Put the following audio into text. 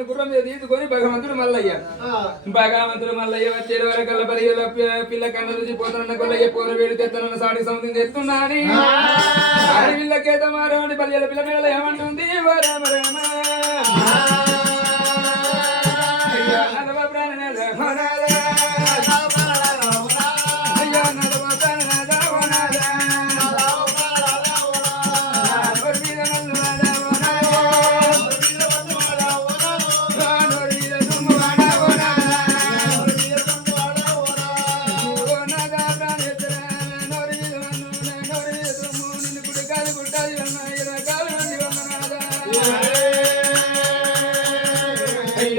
ఎత్తుకొని గుర్రం మీద తీసుకొని భగవంతుడు మల్లయ్య వచ్చే వరకల్లా పరిగెల పిల్ల కన్న నుంచి పోతున్న కొల్లయ్య పూర వేడి తెత్తనన్న సాడి సముద్రం తెస్తున్నాని పిల్లకేత మారని పరిగెల పిల్ల పిల్లలు ఏమంటుంది రామ రామ